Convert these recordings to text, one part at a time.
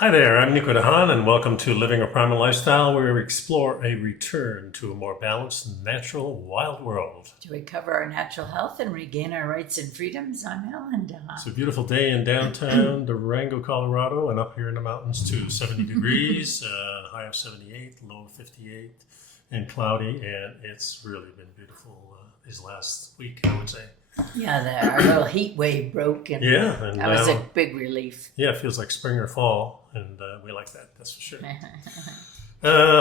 Hi there, I'm nicodehaan, and welcome to Living a Primal Lifestyle, where we explore a return to a more balanced, natural, wild world. To recover our natural health and regain our rights and freedoms, I'm Ellen. It's a beautiful day in downtown Durango, Colorado, and up here in the mountains too. 70 degrees, high of 78, low of 58, and cloudy, and it's really been beautiful these last week, I would say. Yeah, our little heat wave broke, and Yeah, and that was a big relief. yeah, it feels like spring or fall, and we like that's for sure.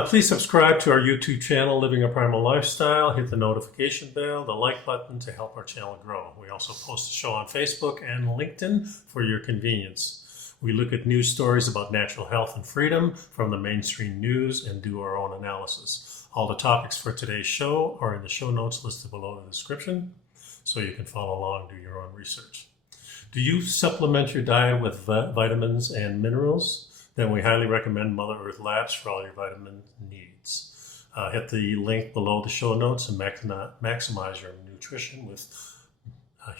Please subscribe to our YouTube channel, Living a Primal Lifestyle. Hit the notification bell, the like button to help our channel grow. We also post the show on Facebook and LinkedIn for your convenience. We look at news stories about natural health and freedom from the mainstream news and do our own analysis. All the topics for today's show are in the show notes listed below in the description, so you can follow along and do your own research. Do you supplement your diet with vitamins and minerals? Then we highly recommend Mother Earth Labs for all your vitamin needs. Hit the link below the show notes and maximize your nutrition with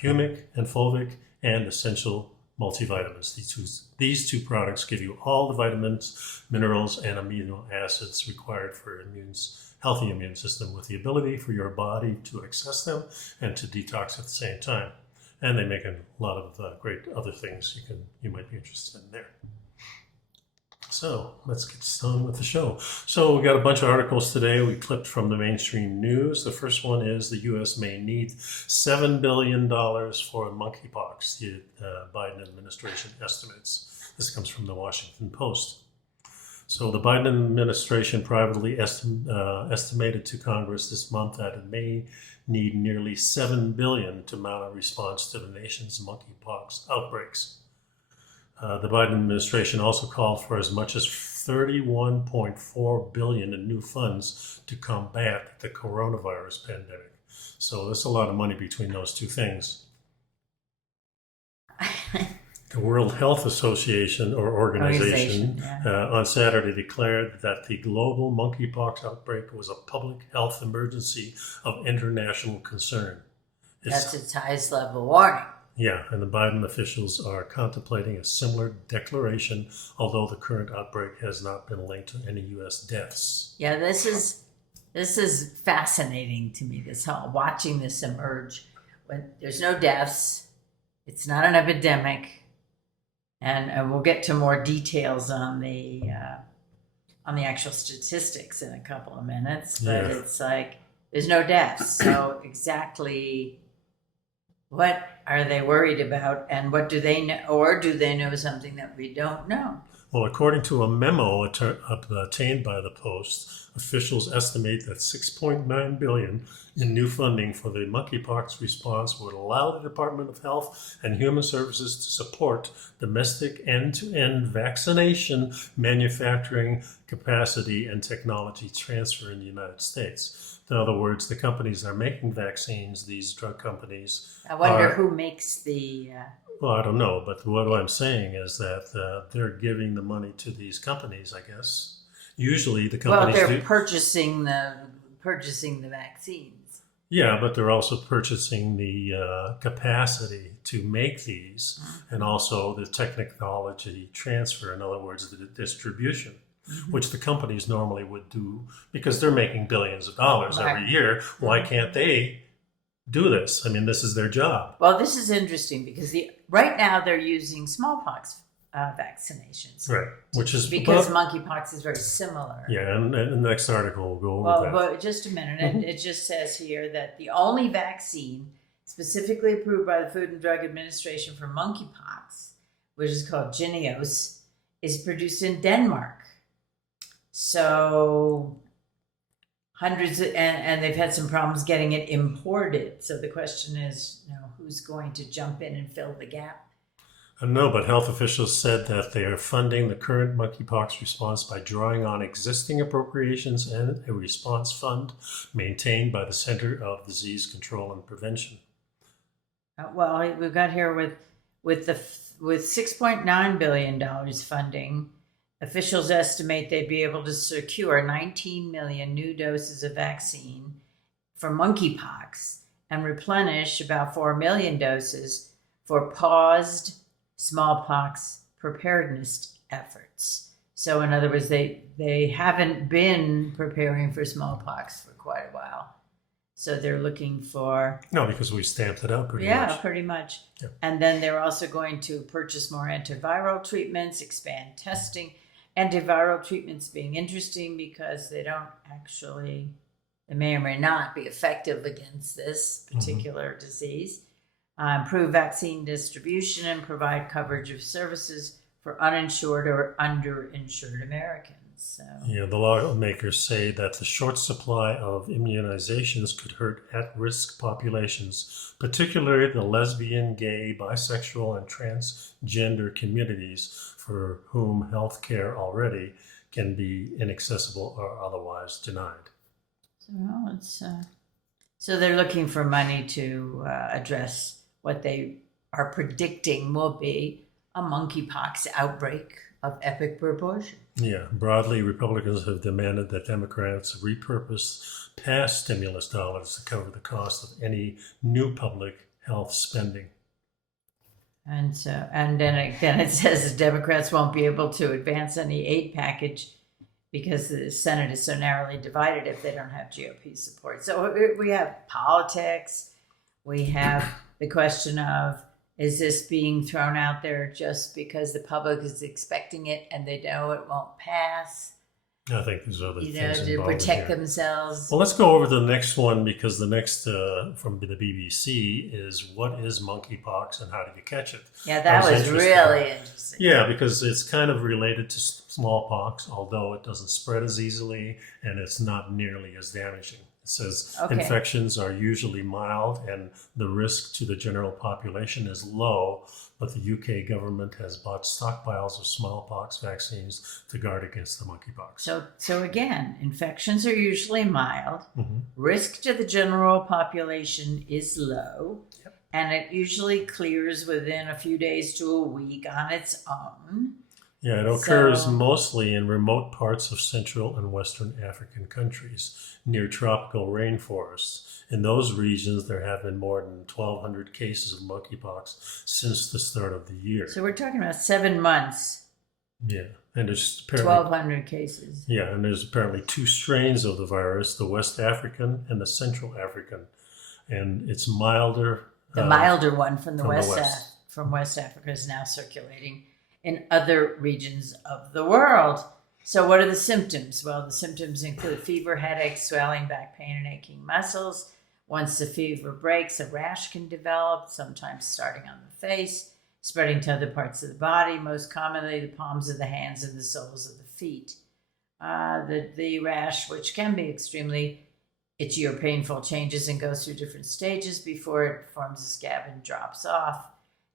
Humic and Fulvic and essential multivitamins. These two products give you all the vitamins, minerals, and amino acids required for healthy immune system, with the ability for your body to access them and to detox at the same time. And they make a lot of great other things you might be interested in there. So let's get started with the show. So we got a bunch of articles today we clipped from the mainstream news. The first one is the U.S. may need $7 billion for monkeypox, the Biden administration estimates. This comes from the Washington Post. So the Biden administration privately estimated to Congress this month that it may need nearly $7 billion to mount a response to the nation's monkeypox outbreaks. The Biden administration also called for as much as $31.4 billion in new funds to combat the coronavirus pandemic. So that's a lot of money between those two things. The World Health Association or organization on Saturday declared that the global monkeypox outbreak was a public health emergency of international concern. That's its highest level warning. Yeah, and the Biden officials are contemplating a similar declaration, although the current outbreak has not been linked to any U.S. deaths. Yeah, this is fascinating to me, this whole watching this emerge. When there's no deaths, it's not an epidemic, and we'll get to more details on the actual statistics in a couple of minutes. But It's like there's no deaths, so exactly what are they worried about, and what do they know, or do they know something that we don't know? Well, according to a memo obtained by the Post, officials estimate that $6.9 billion in new funding for the monkeypox response would allow the Department of Health and Human Services to support domestic end-to-end vaccination, manufacturing capacity, and technology transfer in the United States. In other words, the companies that are making vaccines, these drug companies. I wonder who makes the... Well, I don't know, but what I'm saying is that they're giving the money to these companies, I guess. Usually the companies they're purchasing the vaccines. Yeah, but they're also purchasing the capacity to make these, and also the technology transfer, in other words, the distribution, which the companies normally would do because they're making billions of dollars every year. Why can't they do this? I mean, this is their job. Well, this is interesting because right now they're using smallpox vaccinations. Right, which is because monkeypox is very similar. Yeah, and the next article will go over that. Well, but just a minute. It just says here that the only vaccine specifically approved by the Food and Drug Administration for monkeypox, which is called Jynneos, is produced in Denmark. So hundreds and they've had some problems getting it imported. So the question is, who's going to jump in and fill the gap? No, but health officials said that they are funding the current monkeypox response by drawing on existing appropriations and a response fund maintained by the Center of Disease Control and Prevention. Well, we've got here with $6.9 billion funding. Officials estimate they'd be able to secure 19 million new doses of vaccine for monkeypox and replenish about 4 million doses for paused smallpox preparedness efforts. So in other words, they haven't been preparing for smallpox for quite a while. So they're looking for... No, because we stamped it out pretty much. Yeah, pretty much. Yeah. And then they're also going to purchase more antiviral treatments, expand testing. Antiviral treatments being interesting because they don't actually, they may or may not be effective against this particular disease. Improve vaccine distribution and provide coverage of services for uninsured or underinsured Americans. So. Yeah, the lawmakers say that the short supply of immunizations could hurt at-risk populations, particularly the lesbian, gay, bisexual, and transgender communities for whom health care already can be inaccessible or otherwise denied. So they're looking for money to address what they are predicting will be a monkeypox outbreak of epic proportion. Yeah, broadly, Republicans have demanded that Democrats repurpose past stimulus dollars to cover the cost of any new public health spending. And then it says the Democrats won't be able to advance any aid package because the Senate is so narrowly divided if they don't have GOP support. So we have politics. We have the question of, is this being thrown out there just because the public is expecting it and they know it won't pass? I think there's other things to involved protect here. themselves. Well, let's go over the next one, because the next from the BBC is, what is monkeypox and how do you catch it? Yeah, that was really interesting. Yeah, because it's kind of related to smallpox, although it doesn't spread as easily and it's not nearly as damaging. It says infections are usually mild and the risk to the general population is low, but the UK government has bought stockpiles of smallpox vaccines to guard against the monkeypox. So again, infections are usually mild. Risk to the general population is low. And it usually clears within a few days to a week on its own. Yeah, it occurs mostly in remote parts of Central and Western African countries near tropical rainforests. In those regions, there have been more than 1,200 cases of monkeypox since the start of the year. So we're talking about 7 months. Yeah, and there's 1,200 cases. Yeah, and there's apparently 2 strains of the virus, the West African and the Central African. And it's milder. The milder one from West Africa is now circulating in other regions of the world. So what are the symptoms? Well, the symptoms include fever, headache, swelling, back pain, and aching muscles. Once the fever breaks, a rash can develop, sometimes starting on the face, spreading to other parts of the body, most commonly the palms of the hands and the soles of the feet. The rash, which can be extremely itchy or painful, changes and goes through different stages before it forms a scab and drops off.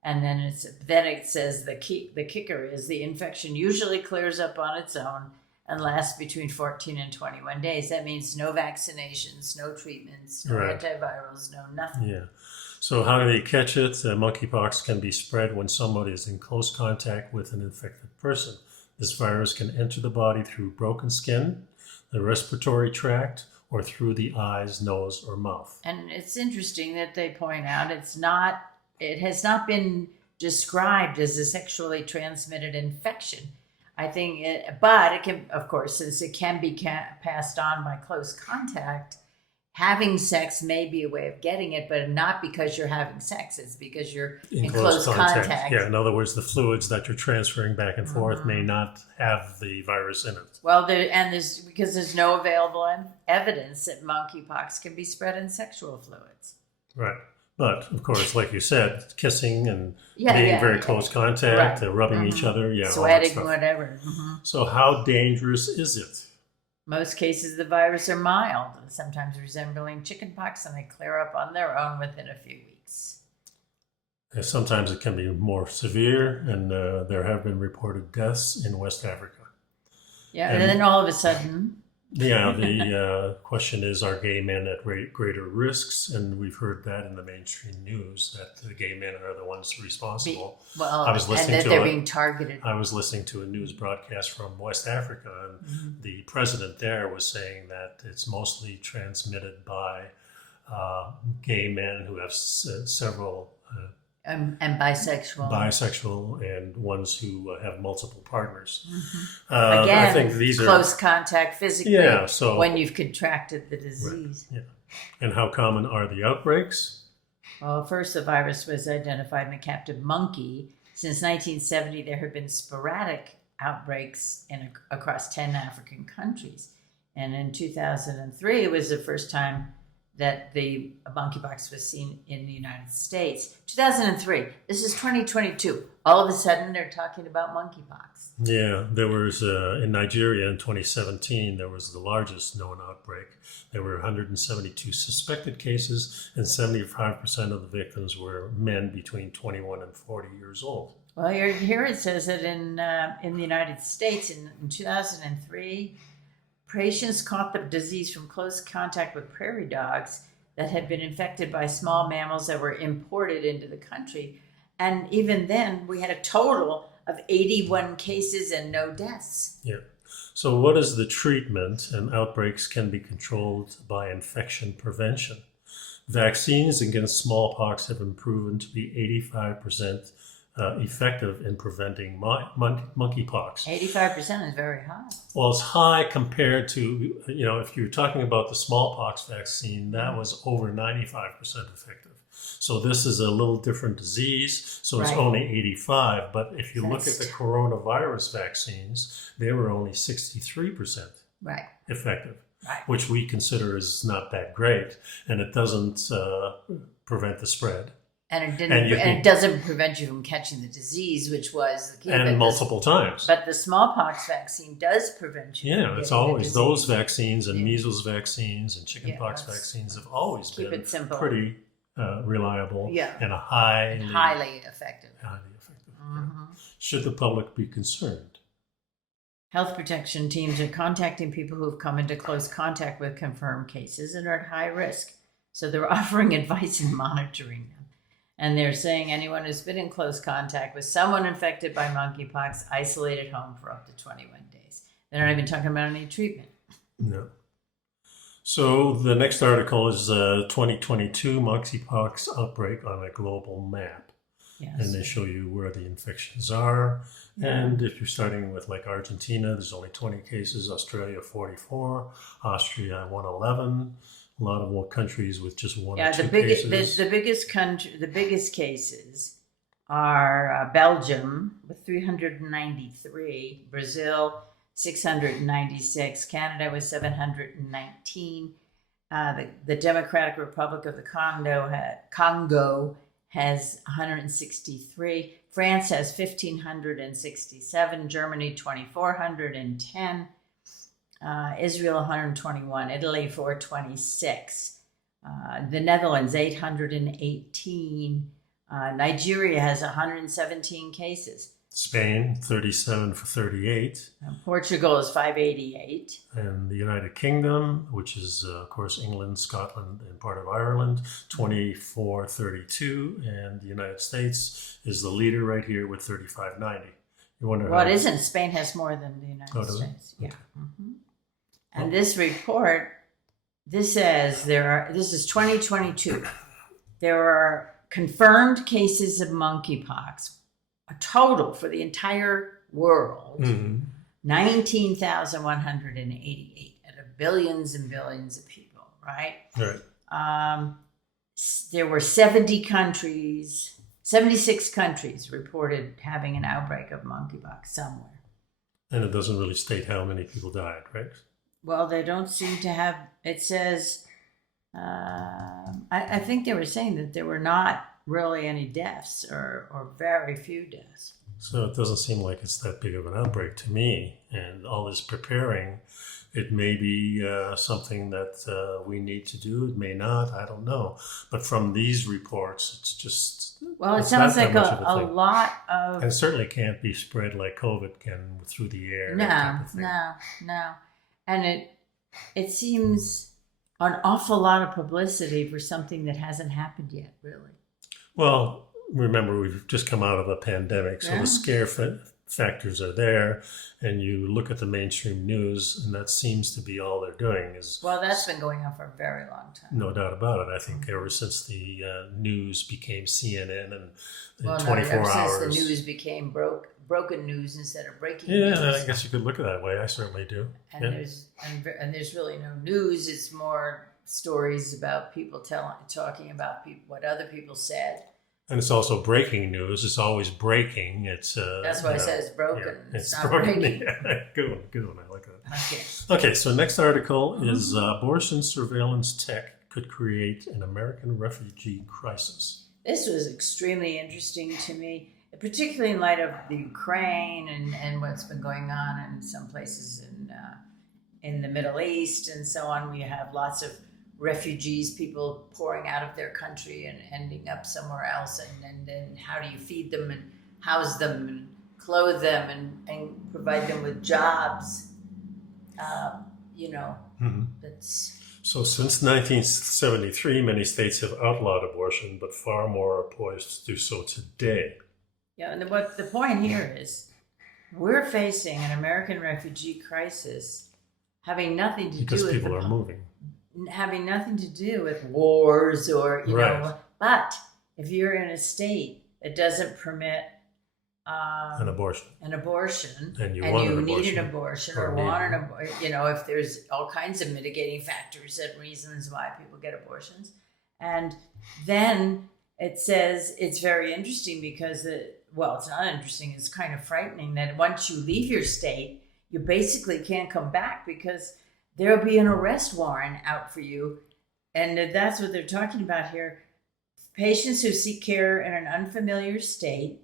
And then it says the kicker is the infection usually clears up on its own and lasts between 14 and 21 days. That means no vaccinations, no treatments, no antivirals, no nothing. Yeah. So how do they catch it? Monkeypox can be spread when somebody is in close contact with an infected person. This virus can enter the body through broken skin, the respiratory tract, or through the eyes, nose, or mouth. And it's interesting that they point out it has not been described as a sexually transmitted infection. But it can, of course, since it can be passed on by close contact, having sex may be a way of getting it, but not because you're having sex. It's because you're in close contact. Yeah, in other words, the fluids that you're transferring back and forth may not have the virus in it. Well, because there's no available evidence that monkeypox can be spread in sexual fluids. Right. But, of course, like you said, kissing and being very close contact, rubbing each other, sweating, whatever. So how dangerous is it? Most cases of the virus are mild, sometimes resembling chickenpox, and they clear up on their own within a few weeks. And sometimes it can be more severe, and there have been reported deaths in West Africa. Yeah, and then all of a sudden... Yeah, the question is, are gay men at greater risks? And we've heard that in the mainstream news, that the gay men are the ones responsible. They're being targeted. I was listening to a news broadcast from West Africa, and the president there was saying that it's mostly transmitted by gay men who have several And bisexual. bisexual, and ones who have multiple partners. Again, I think these are close contact physically. Yeah, so when you've contracted the disease. Right. Yeah. And how common are the outbreaks? Well, first the virus was identified in a captive monkey. Since 1970, there have been sporadic outbreaks across 10 African countries. And in 2003, it was the first time that the monkeypox was seen in the United States. 2003. This is 2022. All of a sudden, they're talking about monkeypox. Yeah, there was in Nigeria in 2017, there was the largest known outbreak. There were 172 suspected cases, and 75% of the victims were men between 21 and 40 years old. Well, here it says that in the United States in 2003, patients caught the disease from close contact with prairie dogs that had been infected by small mammals that were imported into the country. And even then, we had a total of 81 cases and no deaths. Yeah. So what is the treatment? And outbreaks can be controlled by infection prevention. Vaccines against smallpox have been proven to be 85% effective in preventing monkeypox. 85% is very high. Well, it's high compared to, if you're talking about the smallpox vaccine, that was over 95% effective. So this is a little different disease, so it's Right. only 85. But if you look at That's- the coronavirus vaccines, they were only 63% Right. effective, Right. which we consider is not that great, and it doesn't prevent the spread. And it And you can- it doesn't prevent you from catching the disease, which was the key. And multiple times. But the smallpox vaccine does prevent you. Yeah, from it's getting the always those disease. vaccines and Yeah. measles vaccines and chickenpox let's vaccines have always keep been it simple. pretty reliable Yeah. and highly effective. effective. Mhm. Should the public be concerned? Health protection teams are contacting people who have come into close contact with confirmed cases and are at high risk. So they're offering advice and monitoring them. And they're saying anyone who's been in close contact with someone infected by monkeypox, isolate at home for up to 21 days. They're not even talking about any treatment. No. So the next article is 2022 monkeypox outbreak on a global map. Yes. And they show you where the infections are. And if you're starting with like Argentina, there's only 20 cases, Australia 44, Austria 111, a lot of more countries with just one or two cases. The biggest cases are Belgium with 393, Brazil 696, Canada with 719. The Democratic Republic of the Congo has 163. France has 1,567. Germany 2,410. Israel 121. Italy 426. The Netherlands 818. Nigeria has 117 cases. Spain 37 for 38. Portugal is 588. And the United Kingdom, which is, of course, England, Scotland, and part of Ireland, 2432. And the United States is the leader right here with 3590. You wonder Well, it isn't. Spain has more than the United does it? States. Yeah. Okay. Mhm. And this report, this says this is 2022. There are confirmed cases of monkeypox, a total for the entire world, 19,188 out of billions and billions of people, right? Right. There were 76 countries reported having an outbreak of monkeypox somewhere. And it doesn't really state how many people died, right? Well, they don't seem to have, it says, I think they were saying that there were not really any deaths or very few deaths. So it doesn't seem like it's that big of an outbreak to me. And all this preparing, it may be something that we need to do. It may not. I don't know. But from these reports, it's just... Well, it it's sounds not like that much of a thing. lot of... And it certainly can't be spread like COVID can through the air. No, that type of thing. no. And it seems an awful lot of publicity for something that hasn't happened yet, really. Well, remember, we've just come out of a pandemic, so Yeah. the scare factors are there, and you look at the mainstream news, and that seems to be all they're doing is. Well, that's been going on for a very long time. No doubt about it. I think ever since the news became CNN and Well, 24 ever hours. since the news became broken news instead of breaking news. Yeah, I guess you could look at it that way. I certainly do. And Yeah. there's really no news. It's more stories about people talking about what other people said. And it's also breaking news. It's always breaking. It's That's why I said it's broken. Yeah, it's not breaking. Yeah. Good one. I like that. Okay. Okay, so next article is abortion surveillance tech could create an American refugee crisis. This was extremely interesting to me, particularly in light of the Ukraine and what's been going on in some places in the Middle East and so on. We have lots of refugees, people pouring out of their country and ending up somewhere else. And then how do you feed them and house them and clothe them and provide them with jobs? That's... So since 1973, many states have outlawed abortion, but far more are poised to do so today. Yeah, and what the point here is, we're facing an American refugee crisis having nothing to Because do with people are moving. Having nothing to do with wars or Right. But if you're in a state that doesn't permit An abortion. and you want an need abortion, an abortion or or need want one. an abortion, if there's all kinds of mitigating factors and reasons why people get abortions, and then it says it's very interesting because it's not interesting. It's kind of frightening that once you leave your state, you basically can't come back because there'll be an arrest warrant out for you. And that's what they're talking about here. Patients who seek care in an unfamiliar state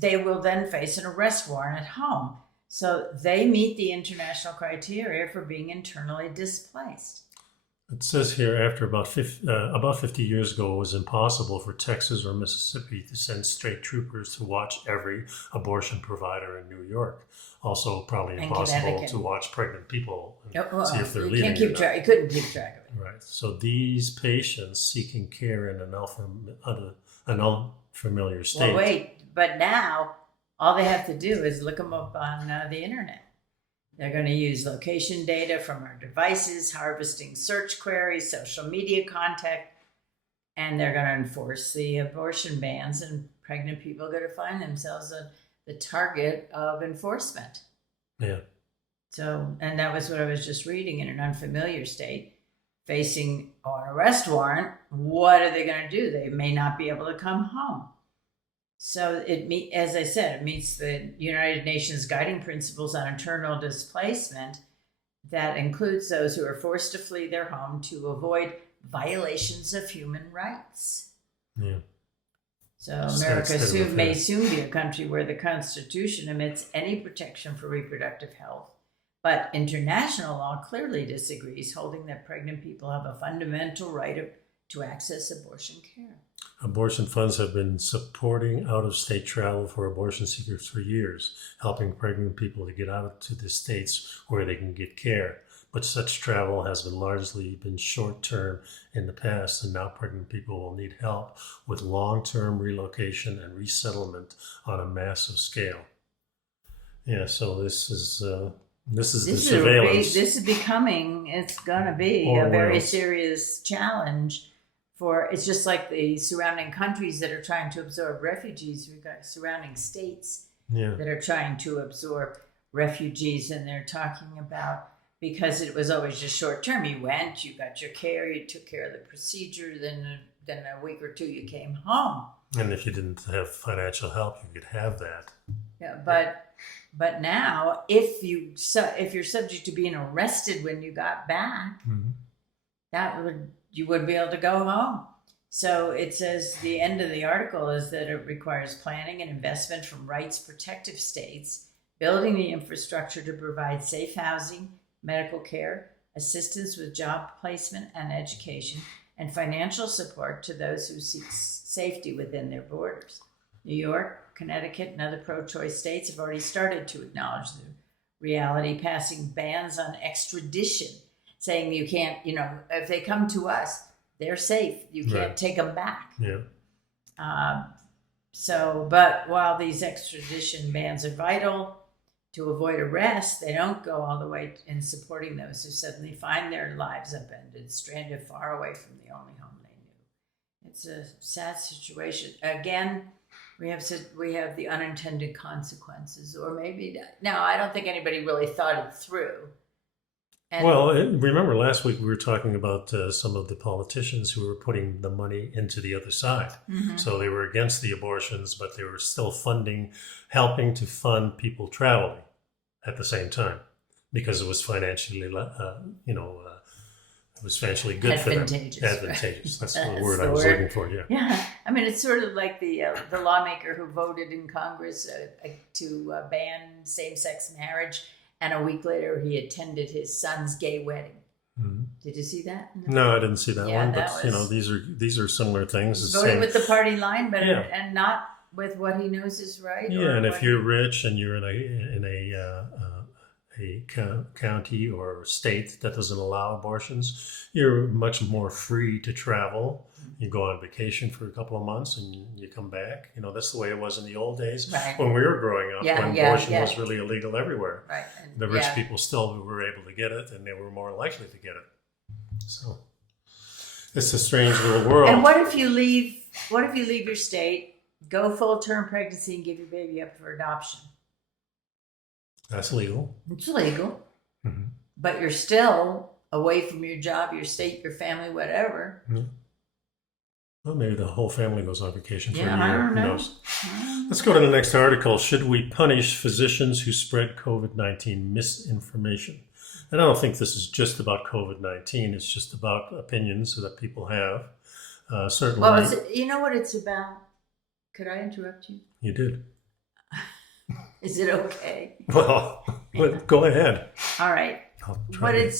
they will then face an arrest warrant at home. So they meet the international criteria for being internally displaced. It says here after about 50 years ago, it was impossible for Texas or Mississippi to send state troopers to watch every abortion provider in New York. Also, probably And impossible Connecticut. to watch pregnant people and see if they're You leaving. can't keep track. You couldn't keep track of it. Right. So these patients seeking care in an unfamiliar state. Well, wait. But now all they have to do is look them up on the internet. They're going to use location data from our devices, harvesting search queries, social media contact, and they're going to enforce the abortion bans, and pregnant people are going to find themselves the target of enforcement. Yeah. So, and that was what I was just reading. In an unfamiliar state, facing an arrest warrant, what are they going to do? They may not be able to come home. So as I said, it meets the United Nations guiding principles on internal displacement that includes those who are forced to flee their home to avoid violations of human rights. Yeah. So America may soon be a country where the Constitution omits any protection for reproductive health, but international law clearly disagrees, holding that pregnant people have a fundamental right to access abortion care. Abortion funds have been supporting out-of-state travel for abortion seekers for years, helping pregnant people to get out to the states where they can get care. But such travel has largely been short-term in the past, and now pregnant people will need help with long-term relocation and resettlement on a massive scale. Yeah, so this is the surveillance. It's going to be a very serious challenge. It's just like the surrounding countries that are trying to absorb refugees. We've got surrounding states that are trying to absorb refugees, and they're talking about, because it was always just short term. You went, you got your care, you took care of the procedure, then a week or two you came home. And if you didn't have financial help, you could have that. Yeah, but now if you're subject to being arrested when you got back, you would be able to go home. So it says the end of the article is that it requires planning and investment from rights protective states, building the infrastructure to provide safe housing, medical care, assistance with job placement and education, and financial support to those who seek safety within their borders. New York, Connecticut, and other pro-choice states have already started to acknowledge the reality, passing bans on extradition, saying you can't, if they come to us, they're safe. You can't take them back. Yeah. So, but while these extradition bans are vital to avoid arrest, they don't go all the way in supporting those who suddenly find their lives upended, stranded far away from the only home they knew. It's a sad situation. Again, we have the unintended consequences, or maybe no. I don't think anybody really thought it through. And Well, remember last week we were talking about some of the politicians who were putting the money into the other side. Mhm. So they were against the abortions, but they were still helping to fund people traveling at the same time because it was financially, it was financially good for them. Advantageous. Advantageous. That's the That's word the I was word. looking for. Yeah. Yeah, I mean, it's sort of like the lawmaker who voted in Congress to ban same-sex marriage, and a week later he attended his son's gay wedding. Mm-hmm. Did you see that? No, I didn't see that Yeah, one. that But was- these are similar things. It's the Voted same- with the party line, but Yeah. and not with what he knows is right. Yeah, or and if what- you're rich and you're in a county or state that doesn't allow abortions, you're much more free to travel. You go on vacation for a couple of months and you come back. That's the way it was in the old days Right. when we were growing up, Yeah, when yeah, abortion yeah. was really illegal everywhere. right, and, The rich yeah. people still were able to get it, and they were more likely to get it. So it's a strange little world. And what if you leave? What if you leave your state, go full-term pregnancy, and give your baby up for adoption? That's legal. It's legal, Mhm. but you're still away from your job, your state, your family, whatever. Well, maybe the whole family goes on vacation for Yeah, a I year. don't Who know. knows? Let's go to the next article. Should we punish physicians who spread COVID-19 misinformation? And I don't think this is just about COVID-19. It's just about opinions that people have. Certainly, Well, you know what it's about? Could I interrupt you? you did. Is it okay? Well, go ahead. All right. I'll try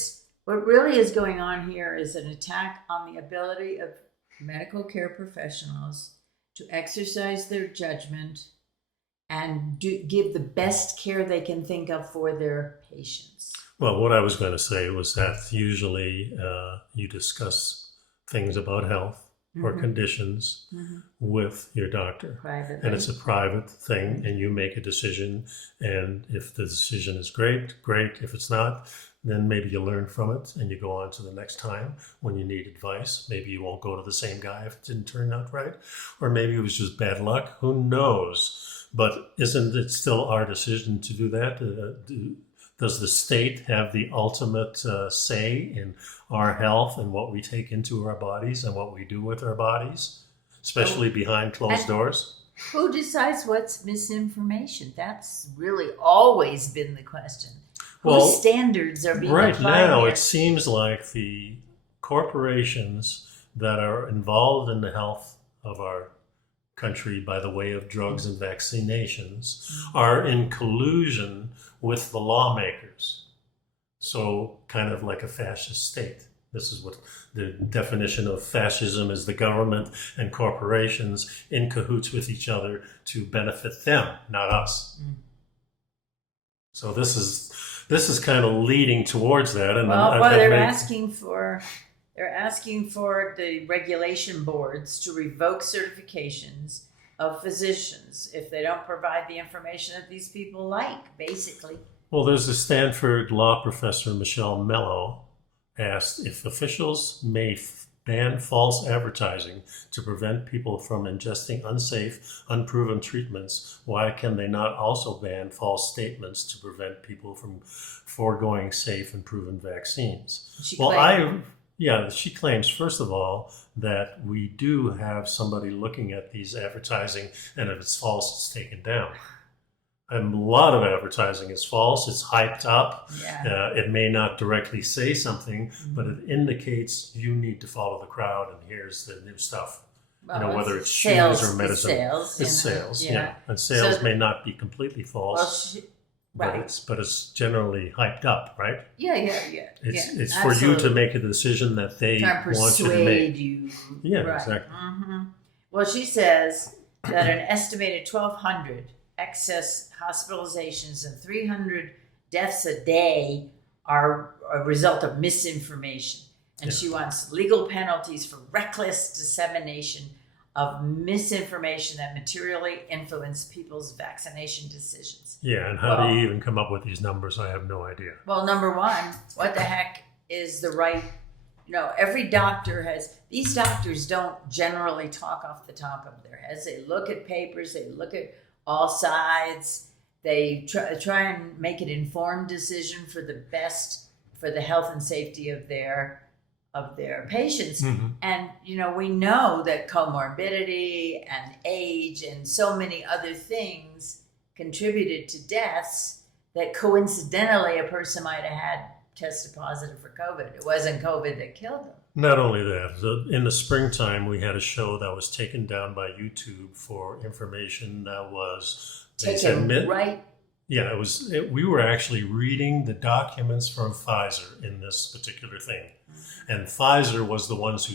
What really is going on here is an attack on the ability of medical care professionals to exercise their judgment and give the best care they can think of for their patients. Well, what I was going to say was that usually you discuss things about health or conditions with your doctor. Privately. And it's a private thing, and you make a decision. And if the decision is great. If it's not, then maybe you learn from it and you go on to the next time when you need advice. Maybe you won't go to the same guy if it didn't turn out right. Or maybe it was just bad luck. Who knows? But isn't it still our decision to do that? Does the state have the ultimate say in our health and what we take into our bodies and what we do with our bodies, especially behind closed doors? Who decides what's misinformation? That's really always been the question. Well, Whose standards are being right applied now, here? it seems like the corporations that are involved in the health of our country by the way of drugs and vaccinations are in collusion with the lawmakers. So kind of like a fascist state. This is what the definition of fascism is: the government and corporations in cahoots with each other to benefit them, not us. So this is kind of leading towards that. And Well, they're asking for the regulation boards to revoke certifications of physicians if they don't provide the information that these people like, basically. Well, there's a Stanford law professor, Michelle Mello, asked if officials may ban false advertising to prevent people from ingesting unsafe, unproven treatments. Why can they not also ban false statements to prevent people from foregoing safe and proven vaccines? She claims, first of all, that we do have somebody looking at these advertising, and if it's false, it's taken down. And a lot of advertising is false. It's hyped up. Yeah. It may not directly say something, but it indicates you need to follow the crowd, and here's the new stuff. Well, Whether it's sales, shoes or medicine. It's sales, yeah. And sales So- may not be completely false, right. but it's generally hyped up, right? Yeah. It's for you to make a decision that they trying to want you to persuade make. you. Yeah, right. exactly. Well, she says that an estimated 1,200 excess hospitalizations and 300 deaths a day are a result of misinformation. And she wants legal penalties for reckless dissemination of misinformation that materially influence people's vaccination decisions. Yeah, and how do you even come up with these numbers? I have no idea. Well, number one, what the heck is the right, every doctor these doctors don't generally talk off the top of their heads. They look at papers, they look at all sides, they try and make an informed decision for the health and safety of their patients. Mm-hmm. And we know that comorbidity and age and so many other things contributed to deaths that coincidentally a person might have had tested positive for COVID. It wasn't COVID that killed them. Not only that, in the springtime we had a show that was taken down by YouTube for information that was right. Yeah, we were actually reading the documents from Pfizer in this particular thing. And Pfizer was the ones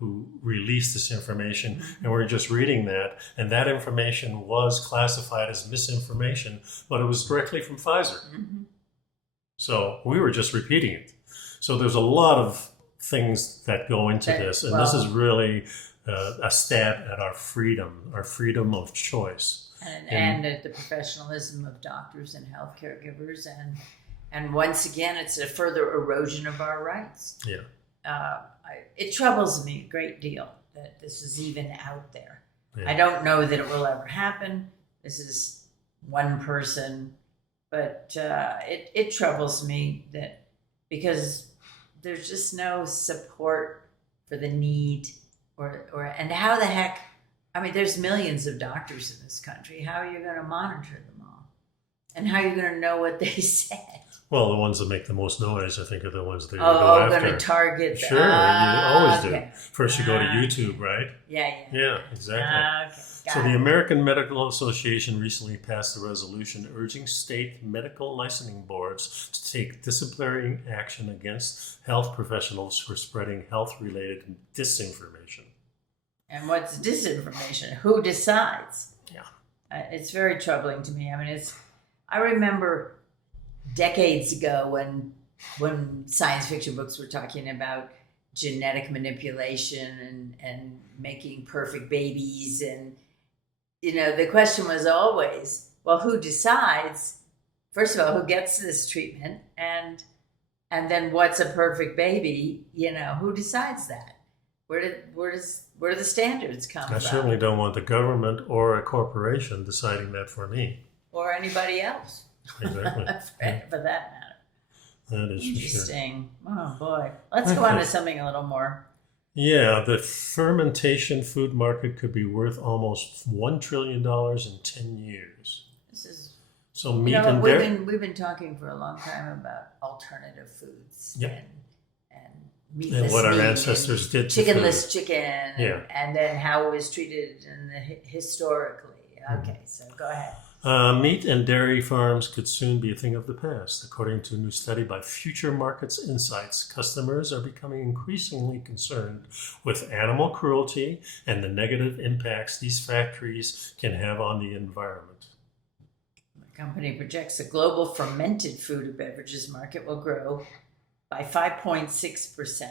who released this information, and we're just reading that. And that information was classified as misinformation, but it was directly from Pfizer. Mm-hmm. So we were just repeating it. So there's a lot of things that go into this, and this is really a stab at our freedom of choice. And at the professionalism of doctors and health caregivers, and once again, it's a further erosion of our rights. Yeah. It troubles me a great deal that this is even out there. Yeah. I don't know that it will ever happen. This is one person, but it troubles me that because there's just no support for the need and how the heck. I mean, there's millions of doctors in this country. How are you going to monitor them all? And how are you going to know what they said? Well, the ones that make the most noise, I think, are the ones that you go after. Going to target. Sure, you always do. Okay. First, you go to YouTube, right? Yeah. Yeah, exactly. Okay. So the American Medical Association recently passed a resolution urging state medical licensing boards to take disciplinary action against health professionals for spreading health-related disinformation. And what's disinformation? Who decides? Yeah. It's very troubling to me. I mean, I remember decades ago when science fiction books were talking about genetic manipulation and making perfect babies. And, the question was always, well, who decides? First of all, who gets this treatment? And then what's a perfect baby? Who decides that? Where do the standards come from? I certainly don't want the government or a corporation deciding that for me. Or anybody else. Exactly. For that matter. That is interesting. For sure. Oh boy. Let's go on to something a little more. Yeah, the fermentation food market could be worth almost $1 trillion in 10 years. This is so meat and dairy. We've been talking for a long time about alternative foods. Yep. And meatless and what our meat ancestors did to chickenless chicken, Yeah. and then how it was treated historically. Okay, so go ahead. Meat and dairy farms could soon be a thing of the past. According to a new study by Future Markets Insights, customers are becoming increasingly concerned with animal cruelty and the negative impacts these factories can have on the environment. The company projects the global fermented food and beverages market will grow by 5.6%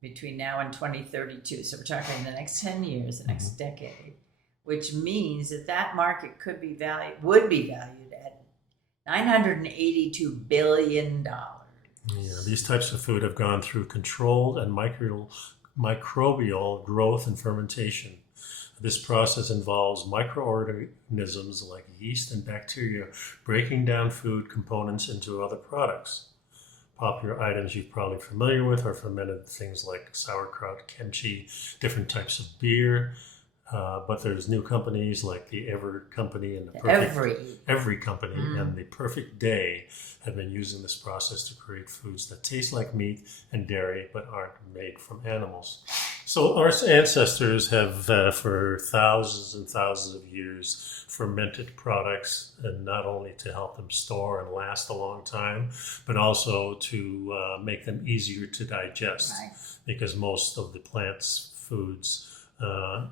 between now and 2032. So we're talking the next 10 years, the next decade, which means that market would be valued at $982 billion. Yeah, these types of food have gone through controlled and microbial growth and fermentation. This process involves microorganisms like yeast and bacteria breaking down food components into other products. Popular items you're probably familiar with are fermented things like sauerkraut, kimchi, different types of beer. But there's new companies like the Every Company and Every Company and the Perfect Day have been using this process to create foods that taste like meat and dairy but aren't made from animals. So our ancestors have, for thousands and thousands of years, fermented products, and not only to help them store and last a long time, but also to make them easier to digest. Right. Because most of the plants' foods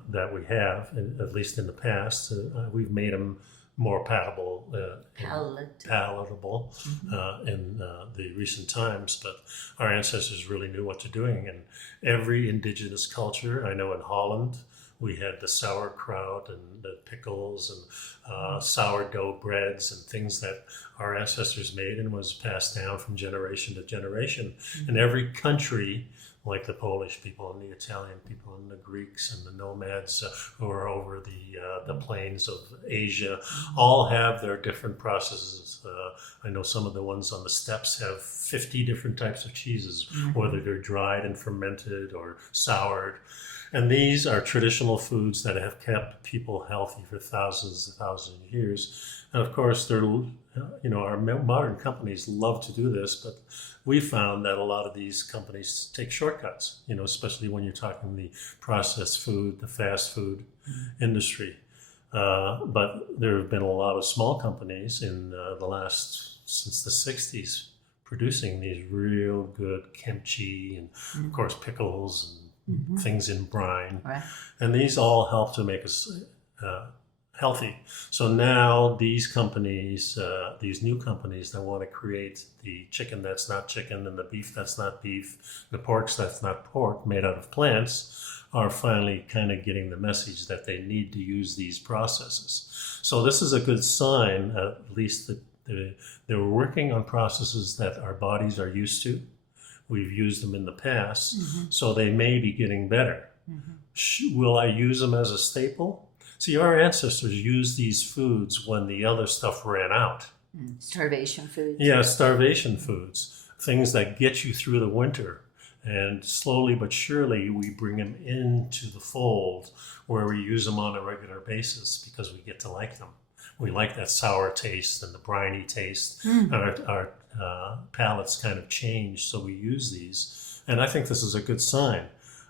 that we have, at least in the past, we've made them more palatable in the recent times. But our ancestors really knew what they're doing, and every indigenous culture, I know in Holland, We had the sauerkraut and the pickles and sourdough breads and things that our ancestors made and was passed down from generation to generation. In every country, like the Polish people and the Italian people and the Greeks and the nomads who are over the plains of Asia, all have their different processes. I know some of the ones on the steppes have 50 different types of cheeses, whether they're dried and fermented or soured. And these are traditional foods that have kept people healthy for thousands and thousands of years. And of course, they're, our modern companies love to do this, but we found that a lot of these companies take shortcuts, especially when you're talking the processed food, the fast food industry. But there have been a lot of small companies in since the 60s, producing these real good kimchi and, of course, pickles and things in brine. Right. And these all help to make us healthy. So now these companies, these new companies that want to create the chicken that's not chicken and the beef that's not beef, the pork that's not pork made out of plants, are finally kind of getting the message that they need to use these processes. So this is a good sign, at least that they're working on processes that our bodies are used to. We've used them in the past, so they may be getting better. Will I use them as a staple? See, our ancestors used these foods when the other stuff ran out. Starvation foods. Yeah, starvation foods, things that get you through the winter. And slowly but surely, we bring them into the fold where we use them on a regular basis because we get to like them. We like that sour taste and the briny taste. And our palates kind of change, so we use these. And I think this is a good sign.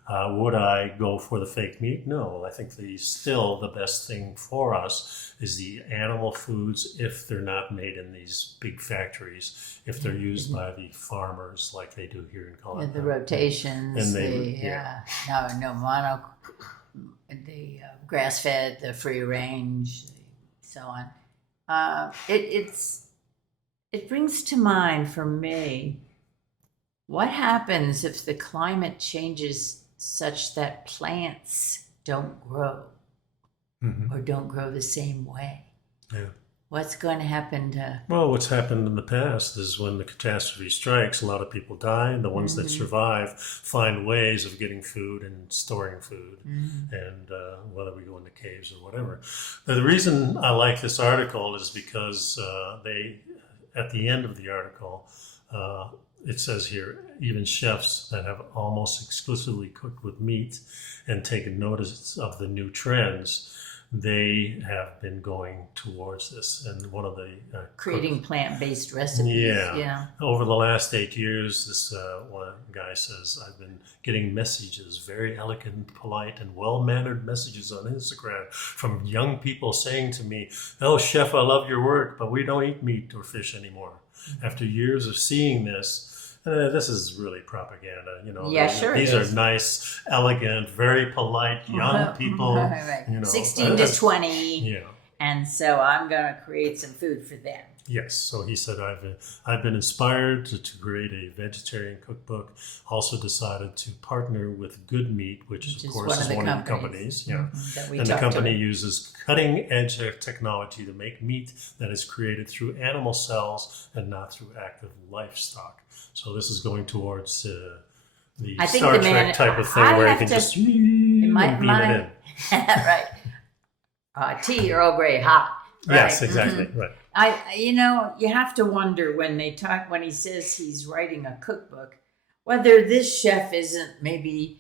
Would I go for the fake meat? No, I think still the best thing for us is the animal foods if they're not made in these big factories, if they're used by the farmers like they do here in Colorado. And the rotations, And the grass-fed, the free range, so on. It brings to mind for me, what happens if the climate changes such that plants don't grow or don't grow the same way? Yeah. What's going to happen to... Well, what's happened in the past is when the catastrophe strikes, a lot of people die, and the ones that survive find ways of getting food and storing food, and whether we go into caves or whatever. But the reason I like this article is because at the end of the article, it says here, even chefs that have almost exclusively cooked with meat and taken notice of the new trends, they have been going towards this. And one of the creating plant-based recipes. Yeah. Over the last 8 years, this one guy says, I've been getting messages, very elegant, polite, and well-mannered messages on Instagram from young people saying to me, "Oh, chef, I love your work, but we don't eat meat or fish anymore." After years of seeing this, this is really propaganda, Yeah, sure. These are nice, elegant, very polite young people. Right. 16 to 20. Yeah. And so I'm going to create some food for them. Yes. So he said, I've been inspired to create a vegetarian cookbook. Also decided to partner with Good Meat, which of course is one of the companies. Yeah. And the company uses cutting edge technology to make meat that is created through animal cells and not through active livestock. So this is going towards the Star Trek type of thing where you can just beam it in. Right. Tea, Earl Grey, hot. Right? Yes, exactly. Right. You have to wonder when he says he's writing a cookbook, whether this chef isn't maybe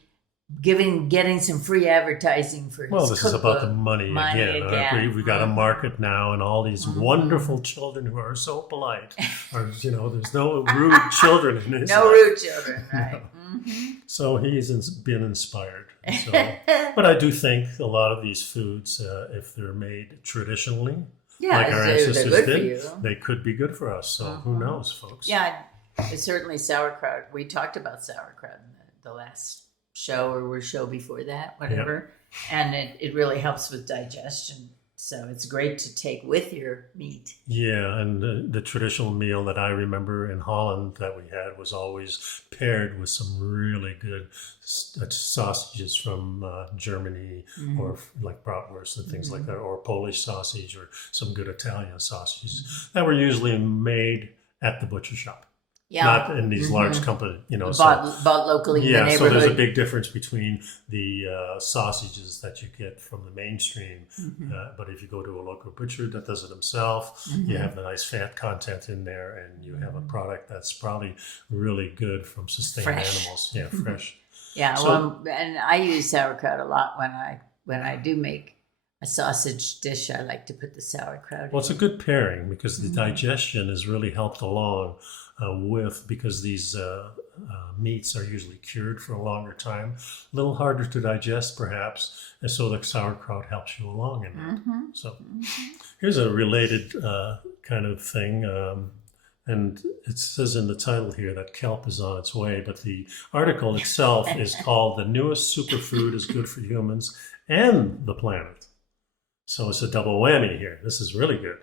getting some free advertising for his Well, this cookbook. is about the money again. We've got a market now, and all these wonderful children who are so polite. There's no rude children in his life. rude children, right? So he's been inspired. So, but I do think a lot of these foods, if they're made traditionally, like our ancestors did, they could be good for us. So who knows, folks? Yeah, it's certainly sauerkraut. We talked about sauerkraut in the last show or show before that, whatever. Yep. And it really helps with digestion. So it's great to take with your meat. Yeah, and the traditional meal that I remember in Holland that we had was always paired with some really good sausages from Germany, or like bratwurst and things like that, or Polish sausage, or some good Italian sausages that were usually made at the butcher shop. Yeah. Not in these large companies, Bought locally in the yeah, so neighborhood. there's a big difference between the sausages that you get from the mainstream. But if you go to a local butcher that does it himself, you have the nice fat content in there, and you have a product that's probably really good from sustained animals. Yeah, fresh. Yeah, So- well, and I use sauerkraut a lot when I do make a sausage dish. I like to put the sauerkraut Well, it's a in. good pairing because the digestion is really helped along because these meats are usually cured for a longer time, a little harder to digest perhaps, and so the sauerkraut helps you along in that. So here's a related kind of thing, and it says in the title here that kelp is on its way, but the article itself is called "The Newest Superfood is Good for Humans and the Planet." So it's a double whammy here. This is really good.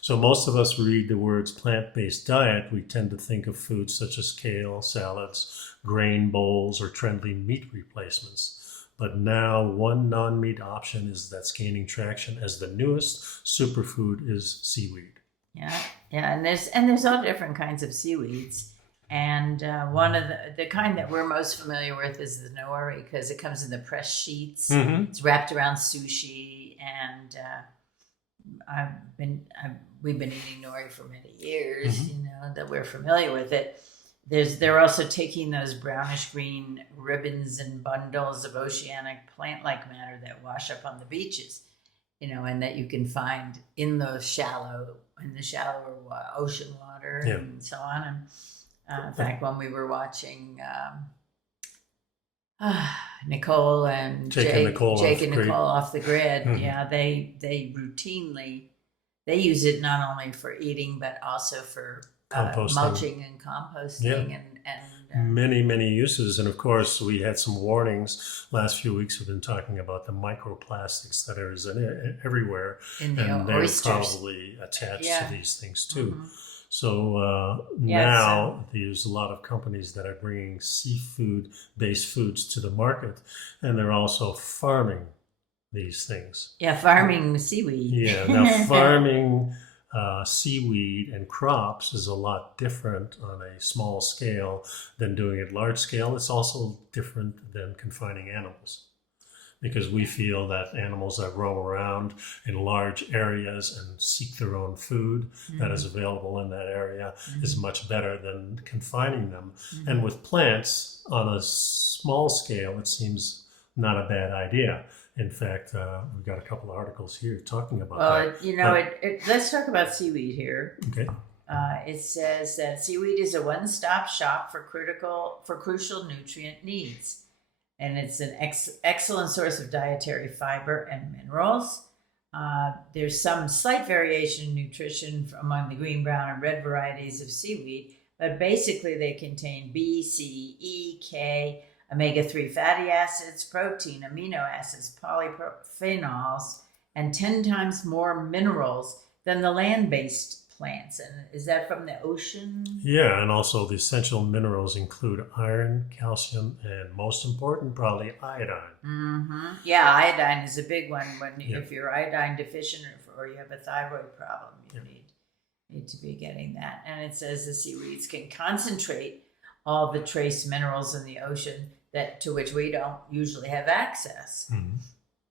So most of us read the words plant-based diet. We tend to think of foods such as kale, salads, grain bowls, or trendy meat replacements. But now one non-meat option that's gaining traction as the newest superfood is seaweed. Yeah, and there's all different kinds of seaweeds. And one of the kind that we're most familiar with is the nori, because it comes in the pressed sheets. It's wrapped around sushi, and we've been eating nori for many years. That we're familiar with it. They're also taking those brownish green ribbons and bundles of oceanic plant-like matter that wash up on the beaches, and that you can find in the shallower ocean water and so on. And in fact, when we were watching Nicole and Jake and Nicole off the grid, they routinely use it not only for eating but also for mulching and composting and many uses. And of course, we had some warnings last few weeks. We've been talking about the microplastics that are everywhere, in the and they're oysters. probably attached to these things too. So now there's a lot of companies that are bringing seafood-based foods to the market, and they're also farming these things. Yeah, farming seaweed. Yeah, now farming seaweed and crops is a lot different on a small scale than doing it large scale. It's also different than confining animals, because we feel that animals that roam around in large areas and seek their own food that is available in that area is much better than confining them. And with plants on a small scale, it seems not a bad idea. In fact, we've got a couple of articles here talking about that. Let's talk about seaweed here. Okay. It says that seaweed is a one-stop shop for crucial nutrient needs. And it's an excellent source of dietary fiber and minerals. There's some slight variation in nutrition among the green, brown, and red varieties of seaweed, but basically they contain B, C, E, K, omega-3 fatty acids, protein, amino acids, polyphenols, and 10 times more minerals than the land-based plants. And is that from the ocean? Yeah, and also the essential minerals include iron, calcium, and most important, probably iodine. Yeah, iodine is a big one. If you're iodine deficient or you have a thyroid problem, you need to be getting that. And it says the seaweeds can concentrate all the trace minerals in the ocean to which we don't usually have access.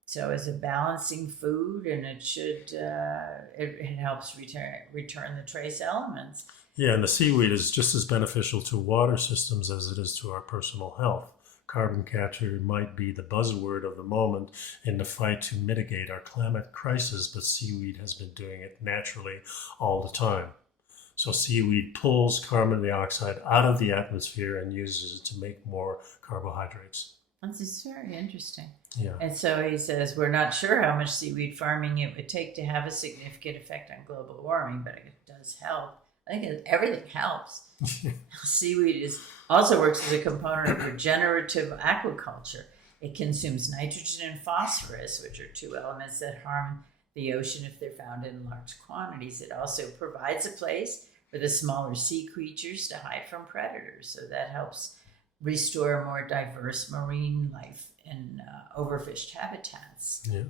So it's a balancing food, and it should it helps return the trace elements. Yeah, and the seaweed is just as beneficial to water systems as it is to our personal health. Carbon capture might be the buzzword of the moment in the fight to mitigate our climate crisis, but seaweed has been doing it naturally all the time. So seaweed pulls carbon dioxide out of the atmosphere and uses it to make more carbohydrates. This is very interesting. Yeah. And so he says, we're not sure how much seaweed farming it would take to have a significant effect on global warming, but it does help. I think everything helps. Seaweed also works as a component of regenerative aquaculture. It consumes nitrogen and phosphorus, which are two elements that harm the ocean if they're found in large quantities. It also provides a place for the smaller sea creatures to hide from predators. So that helps restore more diverse marine life in overfished habitats. Yeah.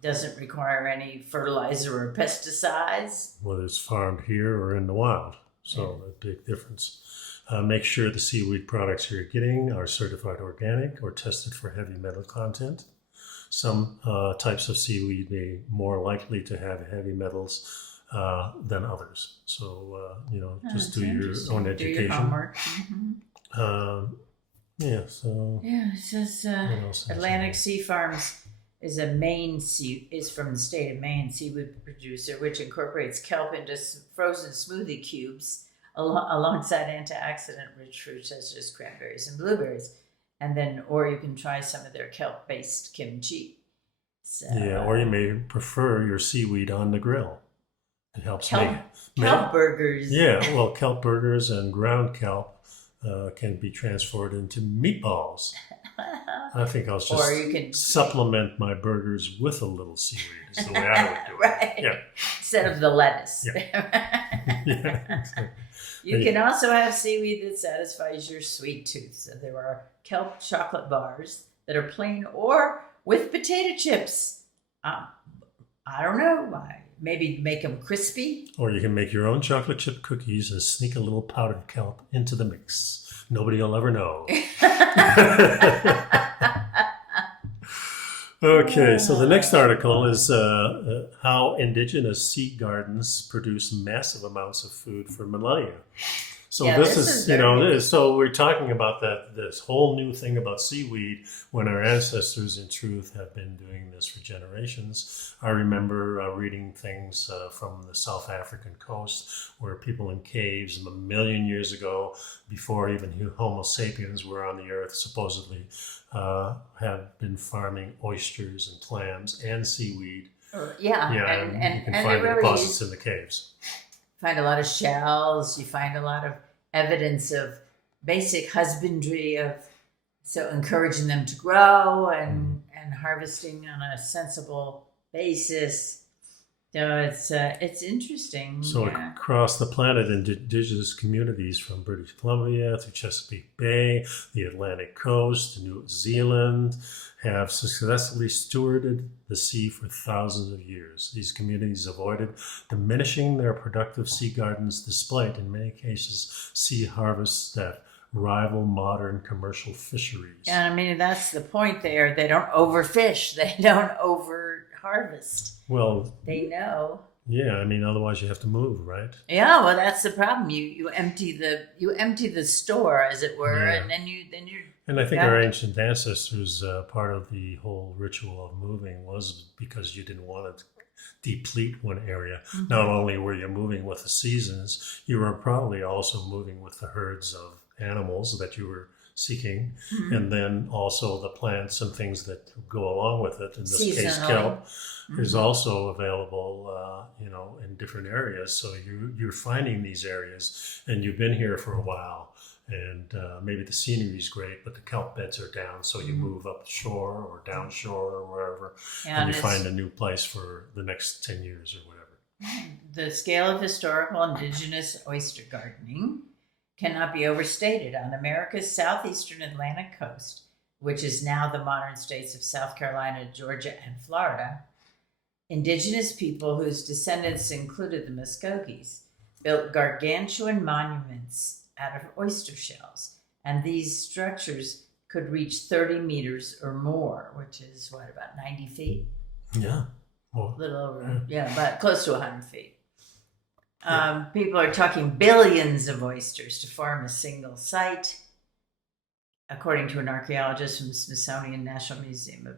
Doesn't require any fertilizer or pesticides. Whether it's farmed here or in the wild. So a big difference. Make sure the seaweed products you're getting are certified organic or tested for heavy metal content. Some types of seaweed may be more likely to have heavy metals than others. So, just do your own education. Do your homework. Mm-hmm. Yeah, so. Yeah, it says Atlantic Sea Farms is from the state of Maine, seaweed producer, which incorporates kelp into frozen smoothie cubes alongside antioxidant-rich fruits such as cranberries and blueberries. And then, or you can try some of their kelp-based kimchi. So, yeah, or you may prefer your seaweed on the grill. It helps kelp burgers. Yeah, well, kelp burgers and ground kelp can be transformed into meatballs. I think I'll just supplement my burgers with a little seaweed is the way I would do it. Right. Yeah. Instead of the lettuce. Yeah. Yeah. You can also have seaweed that satisfies your sweet tooth. So there are kelp chocolate bars that are plain or with potato chips. I don't know. Maybe make them crispy. Or you can make your own chocolate chip cookies and sneak a little powdered kelp into the mix. Nobody will ever know. Okay, so the next article is how indigenous seed gardens produce massive amounts of food for millennia. So this is so we're talking about this whole new thing about seaweed when our ancestors in truth have been doing this for generations. I remember reading things from the South African coast where people in caves a million years ago, before even Homo sapiens were on the earth, supposedly have been farming oysters and clams and seaweed. And you can find the deposits in the caves. Find a lot of shells. You find a lot of evidence of basic husbandry so encouraging them to grow and harvesting on a sensible basis. So it's interesting. So across the planet, indigenous communities from British Columbia to Chesapeake Bay, the Atlantic coast, New Zealand, have successfully stewarded the sea for thousands of years. These communities avoided diminishing their productive sea gardens despite, in many cases, sea harvests that rival modern commercial fisheries. And I mean, that's the point there. They don't overfish. They don't over-harvest. Well, they know. Yeah, I mean, otherwise you have to move, right? Yeah, well, that's the problem. You empty the store, as it were, and then you're. And I think our ancient ancestors, part of the whole ritual of moving was because you didn't want to deplete one area. Mm-hmm. Not only were you moving with the seasons, you were probably also moving with the herds of animals that you were seeking, and then also the plants and things that go along with it. In this case, kelp is also available, in different areas. So you're finding these areas, and you've been here for a while. And maybe the scenery is great, but the kelp beds are down. So you move up shore or down shore or wherever, and you find a new place for the next 10 years or whatever. The scale of historical indigenous oyster gardening cannot be overstated. On America's southeastern Atlantic coast, which is now the modern states of South Carolina, Georgia, and Florida, indigenous people whose descendants included the Muskogees built gargantuan monuments out of oyster shells, and these structures could reach 30 meters or more, which is about 90 feet? Yeah. A little over, but close to 100 feet. People are talking billions of oysters to form a single site, according to an archaeologist from the Smithsonian National Museum of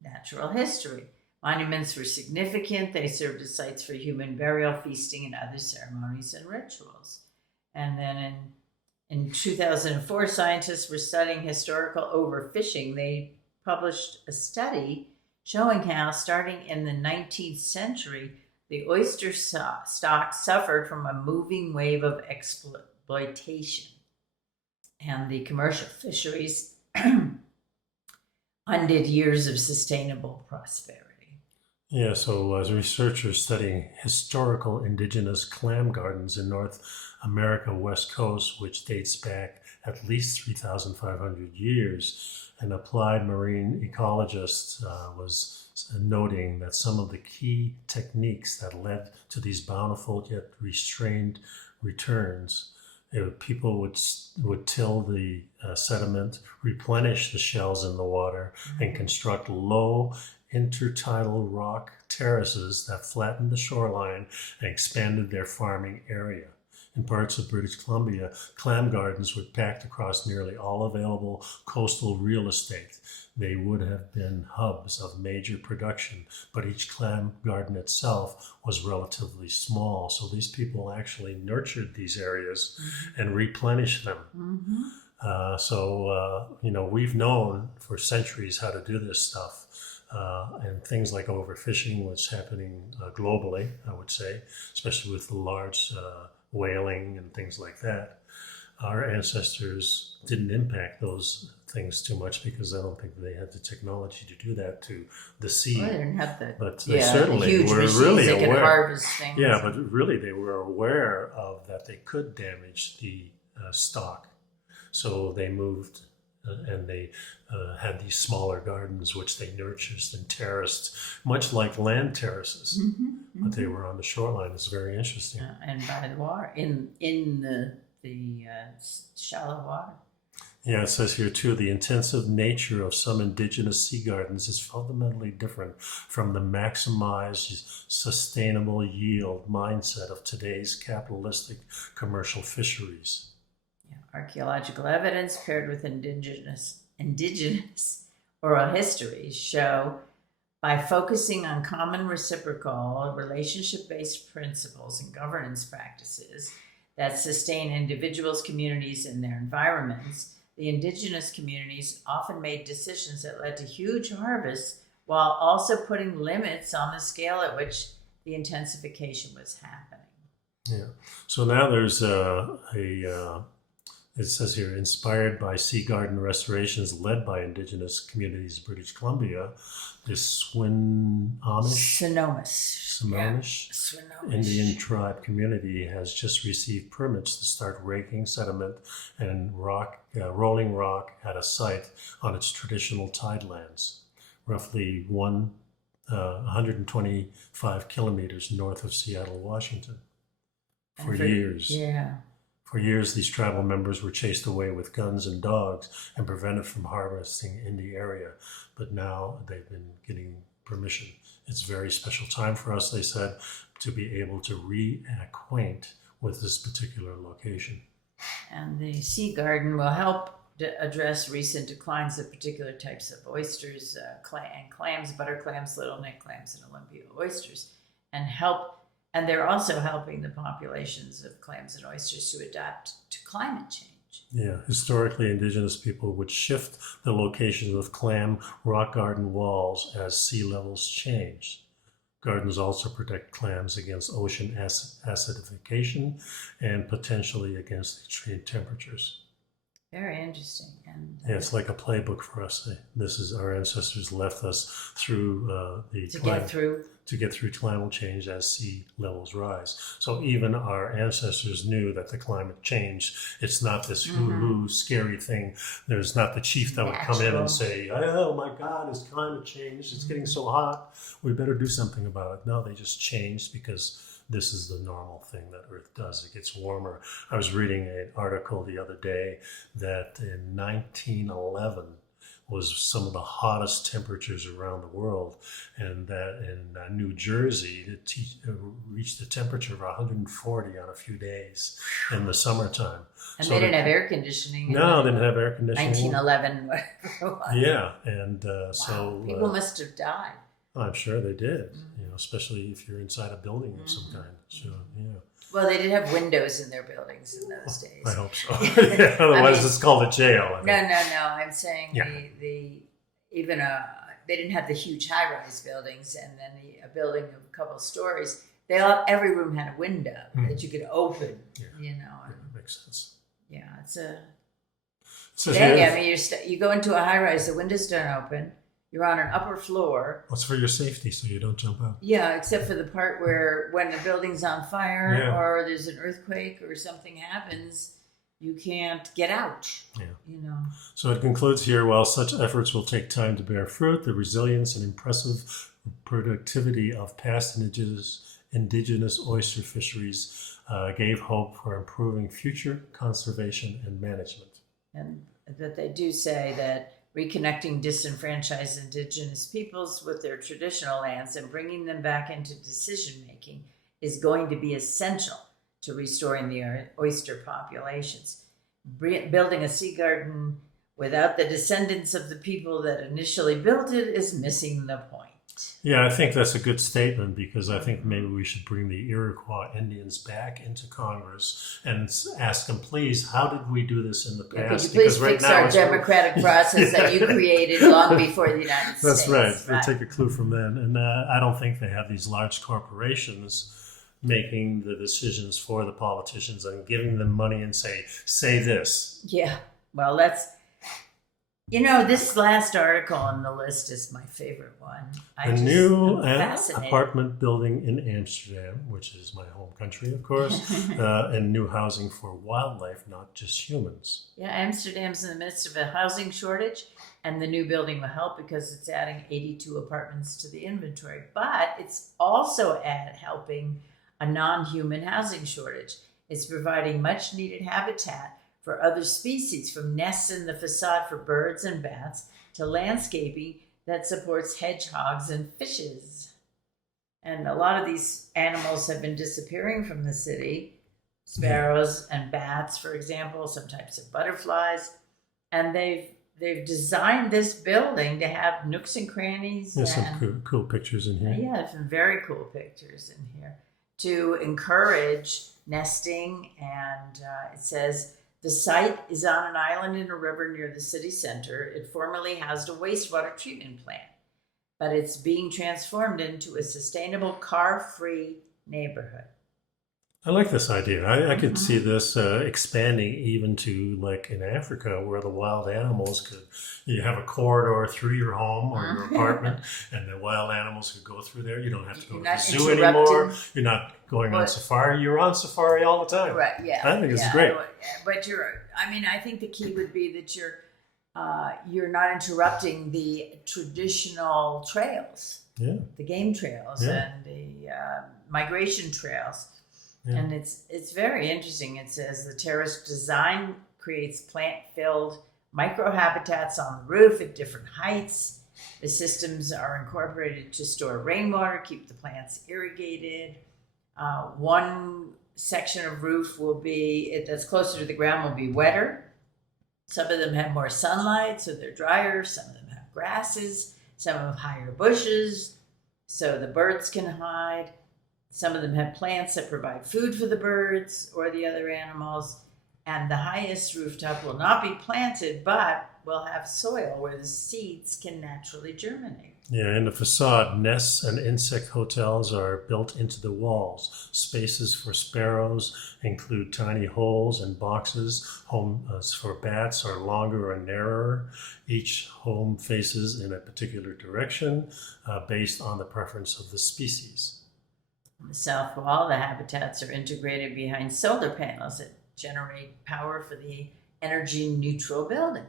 Natural History. Monuments were significant. They served as sites for human burial, feasting, and other ceremonies and rituals. And then in 2004, scientists were studying historical overfishing. They published a study showing how, starting in the 19th century, the oyster stock suffered from a moving wave of exploitation, and the commercial fisheries undid years of sustainable prosperity. Yeah, so as researchers studying historical indigenous clam gardens in North America West Coast, which dates back at least 3,500 years, an applied marine ecologist was noting that some of the key techniques that led to these bountiful yet restrained returns. People would till the sediment, replenish the shells in the water, and construct low intertidal rock terraces that flattened the shoreline and expanded their farming area. In parts of British Columbia, clam gardens were packed across nearly all available coastal real estate. They would have been hubs of major production, but each clam garden itself was relatively small. So these people actually nurtured these areas and replenished them. We've known for centuries how to do this stuff. And things like overfishing was happening globally, I would say, especially with the large whaling and things like that. Our ancestors didn't impact those things too much because I don't think they had the technology to do that to the sea. Well, they didn't have but they certainly the huge were machines really that aware. can harvest things. Yeah, but really they were aware of that they could damage the stock. So they moved and they had these smaller gardens which they nurtured and terraced, much like land terraces, but they were on the shoreline. It's very interesting. And by the water, in the shallow water. Yeah, it says here too, the intensive nature of some indigenous sea gardens is fundamentally different from the maximized sustainable yield mindset of today's capitalistic commercial fisheries. Archaeological evidence paired with indigenous oral histories show by focusing on common reciprocal relationship-based principles and governance practices that sustain individuals, communities, and their environments, the indigenous communities often made decisions that led to huge harvests while also putting limits on the scale at which the intensification was happening. Yeah. So now there's it says here, inspired by sea garden restorations led by indigenous communities of British Columbia, the Swinomish Indian tribe community has just received permits to start raking sediment and rolling rock at a site on its traditional tidelands, roughly 125 kilometers north of Seattle, Washington. For years, these tribal members were chased away with guns and dogs and prevented from harvesting in the area. But now they've been getting permission. It's a very special time for us, they said, to be able to reacquaint with this particular location. And the sea garden will help address recent declines of particular types of oysters and clams, butter clams, little neck clams, and Olympia oysters, and they're also helping the populations of clams and oysters to adapt to climate change. Yeah, historically, indigenous people would shift the locations of clam rock garden walls as sea levels changed. Gardens also protect clams against ocean acidification and potentially against extreme temperatures. Very interesting. And yeah, it's like a playbook for us. This is our ancestors left us through to get through climate change as sea levels rise. So even our ancestors knew that the climate change, it's not this woo-hoo scary thing. There's not the chief that would come in and say, oh my God, it's climate change. It's getting so hot. We better do something about it. No, they just changed because this is the normal thing that Earth does. It gets warmer. I was reading an article the other day that in 1911 was some of the hottest temperatures around the world, and that in New Jersey it reached a temperature of 140 on a few days in the summertime. And so they didn't have air conditioning. No, they didn't have air conditioning. 1911, whatever it was. Yeah, and so people must have died. I'm sure they did. Especially if you're inside a building of some kind. So, yeah. Well, they did have windows in their buildings in those days. I hope so. Yeah, otherwise, it's called a jail. No. I'm saying they didn't have the huge high-rise buildings, and then a building of a couple of stories. Every room had a window that you could open. Yeah. That makes sense. Yeah, it's a. Today, you go into a high-rise, the windows don't open. you're on an upper floor. What's for your safety so you don't jump out? Yeah, except for the part where when the building's on fire Yeah. or there's an earthquake or something happens, you can't get out. Yeah. You know. So it concludes here, while such efforts will take time to bear fruit, the resilience and impressive productivity of past indigenous oyster fisheries gave hope for improving future conservation and management. And that they do say that reconnecting disenfranchised indigenous peoples with their traditional lands and bringing them back into decision making is going to be essential to restoring the oyster populations. Building a sea garden without the descendants of the people that initially built it is missing the point. Yeah, I think that's a good statement, because I think maybe we should bring the Iroquois Indians back into Congress and ask them, please, how did we do this in the past? Could you please fix our democratic process that you created long before the United States? That's right. We'll take a clue from them. And I don't think they have these large corporations making the decisions for the politicians and giving them money and say this. Yeah. Well, this last article on the list is my favorite one. A new apartment building in Amsterdam, which is my home country, of course, and new housing for wildlife, not just humans. Yeah, Amsterdam's in the midst of a housing shortage, and the new building will help because it's adding 82 apartments to the inventory. But it's also helping a non-human housing shortage. It's providing much-needed habitat for other species, from nests in the facade for birds and bats to landscaping that supports hedgehogs and fishes. And a lot of these animals have been disappearing from the city. Sparrows and bats, for example, some types of butterflies. And they've designed this building to have nooks and crannies. There's some cool pictures in here. Yeah, some very cool pictures in here to encourage nesting. And it says, the site is on an island in a river near the city center. It formerly housed a wastewater treatment plant, but it's being transformed into a sustainable car-free neighborhood. I like this idea. I could see this expanding even to, like in Africa, where the wild animals you have a corridor through your home or your apartment, and the wild animals could go through there. You don't have to go to the zoo anymore. You're not going on safari. You're on safari all the time. Right, yeah. I think it's great. But I think the key would be that you're not interrupting the traditional trails, the game trails and the migration trails. Yeah. And it's very interesting. It says the terrace design creates plant-filled microhabitats on the roof at different heights. The systems are incorporated to store rainwater, keep the plants irrigated. One section of roof that's closer to the ground will be wetter. Some of them have more sunlight, so they're drier. Some of them have grasses. Some have higher bushes, so the birds can hide. Some of them have plants that provide food for the birds or the other animals. And the highest rooftop will not be planted, but will have soil where the seeds can naturally germinate. Yeah, in the facade, nests and insect hotels are built into the walls. Spaces for sparrows include tiny holes and boxes. Homes for bats are longer and narrower. Each home faces in a particular direction based on the preference of the species. On the south wall, the habitats are integrated behind solar panels that generate power for the energy-neutral building.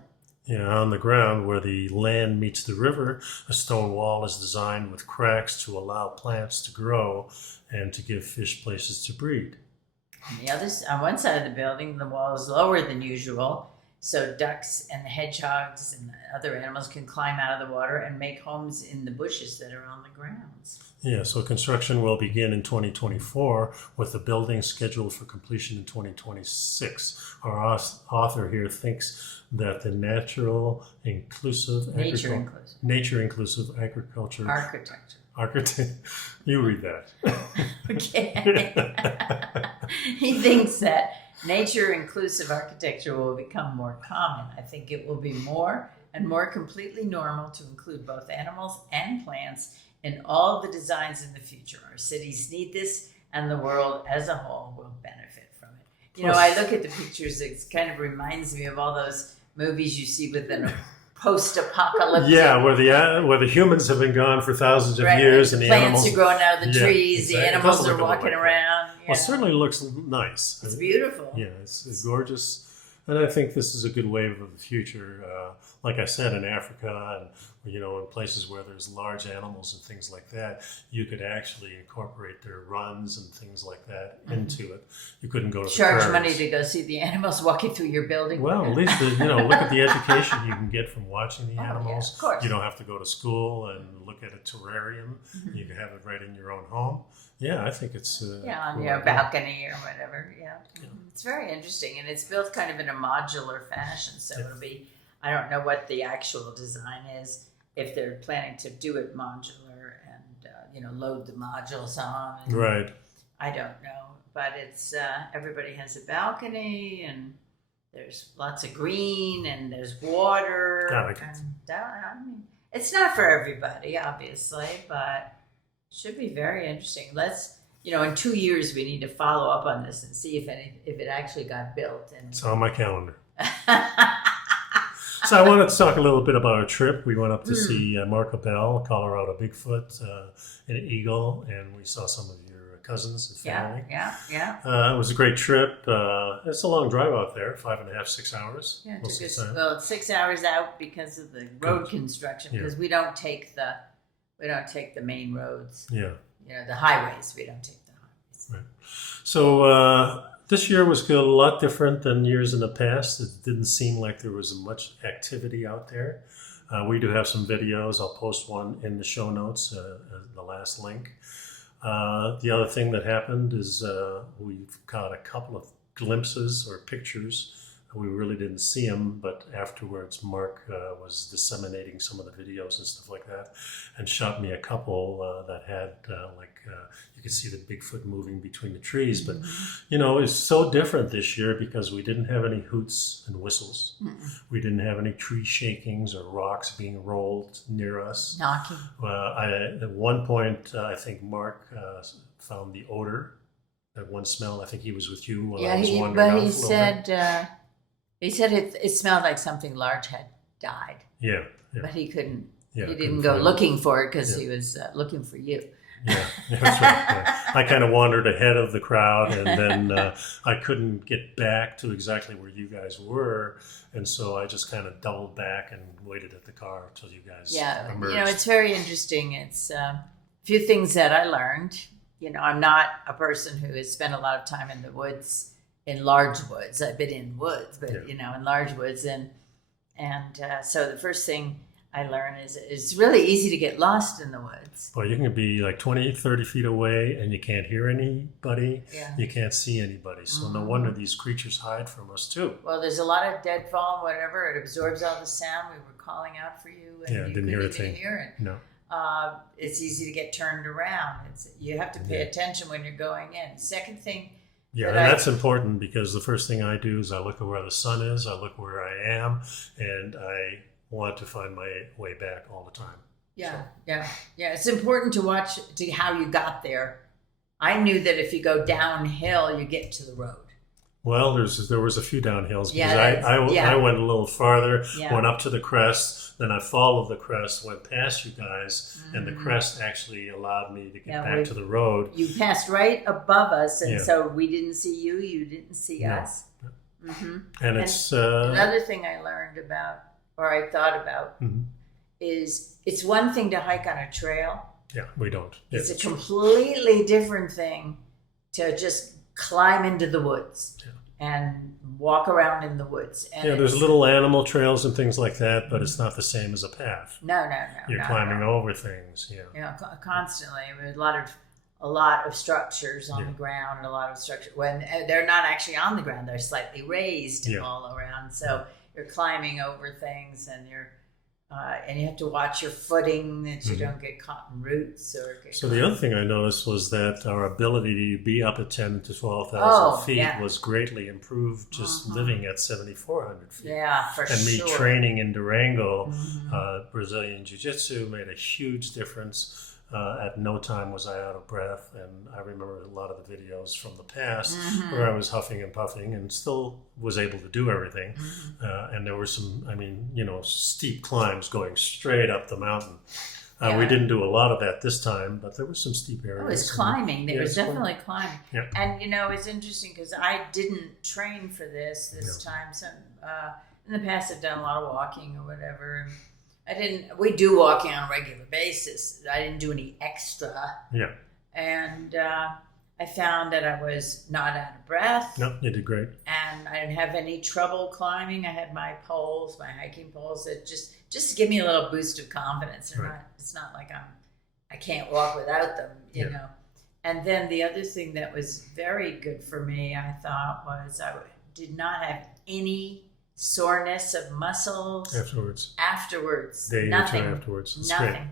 Yeah, on the ground where the land meets the river, a stone wall is designed with cracks to allow plants to grow and to give fish places to breed. On one side of the building, the wall is lower than usual, so ducks and the hedgehogs and other animals can climb out of the water and make homes in the bushes that are on the grounds. Yeah, so construction will begin in 2024 with the building scheduled for completion in 2026. Our author here thinks that the nature inclusive agriculture architecture. You read that. Okay. He thinks that nature inclusive architecture will become more common. I think it will be more and more completely normal to include both animals and plants in all the designs in the future. Our cities need this, and the world as a whole will benefit from it. I look at the pictures, it kind of reminds me of all those movies you see with an post-apocalyptic. Yeah, where the humans have been gone for thousands of years, and the plants animals are growing out of the trees. exactly. The animals are walking around. Well, it certainly looks nice. It's beautiful. Yeah, it's gorgeous. And I think this is a good wave of the future. Like I said, in Africa and in places where there's large animals and things like that, you could actually incorporate their runs and things like that into it. You couldn't go to charge the money to go see the animals walking through your building. Well, at least look at the education you can get from watching the animals. Yeah, of course. You don't have to go to school and look at a terrarium. Mm-hmm. You can have it right in your own home. Yeah, I think it's on your balcony or whatever. Yeah. It's very interesting, and it's built kind of in a modular fashion. So it'll be. I don't know what the actual design is. If they're planning to do it modular and load the modules on. Right. I don't know, but it's everybody has a balcony and there's lots of green and there's water. I mean, it's not for everybody, obviously, but it should be very interesting. Let's, in 2 years we need to follow up on this and see if it actually got built. And it's on my calendar. So I wanted to talk a little bit about our trip. We went up to see Marco Bell, Colorado Bigfoot, an eagle, and we saw some of your cousins and family. Yeah. It was a great trip. It's a long drive out there, 5.5, 6 hours. Yeah, it took us, well, 6 hours out because of the road construction, because we don't take the main roads. Yeah. The highways. We don't take the highways. Right. So this year was a lot different than years in the past. It didn't seem like there was much activity out there. We do have some videos. I'll post one in the show notes, the last link. The other thing that happened is we've got a couple of glimpses or pictures. We really didn't see them, but afterwards Mark was disseminating some of the videos and stuff like that and shot me a couple that had you could see the Bigfoot moving between the trees. But, it's so different this year because we didn't have any hoots and whistles. We didn't have any tree shakings or rocks being rolled near us. Knocking. At one point, I think Mark found the odor. That one smell. I think he was with you while I was wandering out. He said it smelled like something large had died. Yeah. But he couldn't. Yeah, he didn't go looking for it because he was looking for you. Yeah, that's right. I kind of wandered ahead of the crowd, and then I couldn't get back to exactly where you guys were, and so I just kind of doubled back and waited at the car until you guys emerged. It's very interesting. It's a few things that I learned. I'm not a person who has spent a lot of time in the woods, in large woods. I've been in woods, but in large woods, and so the first thing I learned is it's really easy to get lost in the woods. Well, you can be like 20, 30 feet away and you can't hear anybody. Yeah. You can't see anybody. So no wonder these creatures hide from us too. Well, there's a lot of deadfall and whatever. It absorbs all the sound. We were calling out for you. And you didn't hear a thing. Hear it. No. It's easy to get turned around. You have to pay attention when you're going in. Second thing. Yeah, and that's important because the first thing I do is I look at where the sun is. I look where I am, and I want to find my way back all the time. Yeah. It's important to watch how you got there. I knew that if you go downhill, you get to the road. Well, there was a few downhills because I went a little farther, went up to the crest, then I followed the crest, went past you guys, and the crest actually allowed me to get back to the road. You passed right above us, and so we didn't see you, you didn't see us. Mm-hmm. And it's another thing I learned about, or I thought about, is it's one thing to hike on a trail. Yeah, we don't. It's a completely different thing to just climb into the woods and walk around in the woods. And there's little animal trails and things like that, but it's not the same as a path. No. You're climbing over things. Constantly. I mean, a lot of structures on the ground, a lot of structure when they're not actually on the ground, they're slightly raised all around. So you're climbing over things, and and you have to watch your footing that you don't get caught in roots or. The other thing I noticed was that our ability to be up at 10 to 12,000 feet was greatly improved just living at 7,400 feet. Yeah, for sure. And me training in Durango, Brazilian Jiu-Jitsu made a huge difference. At no time was I out of breath, and I remember a lot of the videos from the past where I was huffing and puffing and still was able to do everything. And there were some, steep climbs going straight up the mountain. We didn't do a lot of that this time, but there were some steep areas. It was climbing. There was definitely climbing. Yeah. And, it's interesting because I didn't train for this time. So in the past, I've done a lot of walking or whatever. We do walking on a regular basis. I didn't do any extra. Yeah. And I found that I was not out of breath. No, you did great. And I didn't have any trouble climbing. I had my poles, my hiking poles, that just to give me a little boost of confidence. It's not like I can't walk without them, you know. And then the other thing that was very good for me, I thought, was I did not have any soreness of muscles afterwards. Day Nothing. or two afterwards. It's Nothing. great.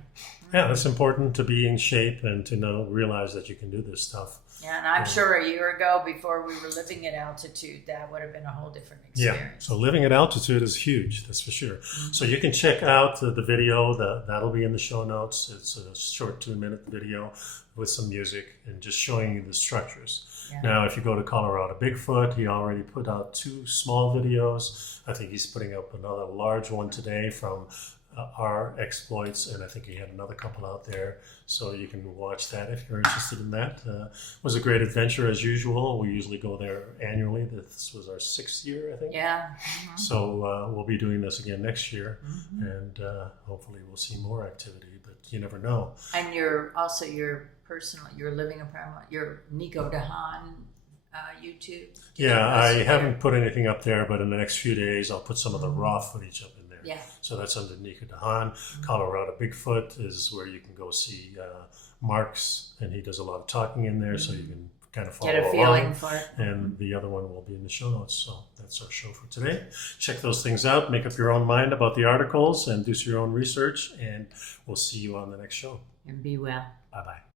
Yeah, it's important to be in shape and to realize that you can do this stuff. Yeah, and I'm sure a year ago, before we were living at altitude, that would have been a whole different experience. Yeah, so living at altitude is huge, that's for sure. So you can check out the video, that'll be in the show notes. It's a short 2-minute video with some music and just showing you the structures. Yeah. Now, if you go to Colorado Bigfoot, he already put out 2 small videos. I think he's putting up another large one today from our exploits, and I think he had another couple out there, so you can watch that if you're interested in that. It was a great adventure as usual. We usually go there annually. This was our 6th year, I think. Yeah. So we'll be doing this again next year, and hopefully we'll see more activity, but you never know. And you're living a primal, your nicodehaan YouTube. Yeah, I haven't put anything up there, but in the next few days I'll put some of the raw footage up in there. Yeah. So that's under nicodehaan. Colorado Bigfoot is where you can go see Mark's, and he does a lot of talking in there, so you can kind of follow get a feeling for it. And the other one will be in the show notes. So that's our show for today. Check those things out. Make up your own mind about the articles and do your own research, and we'll see you on the next show. And be well. Bye-bye.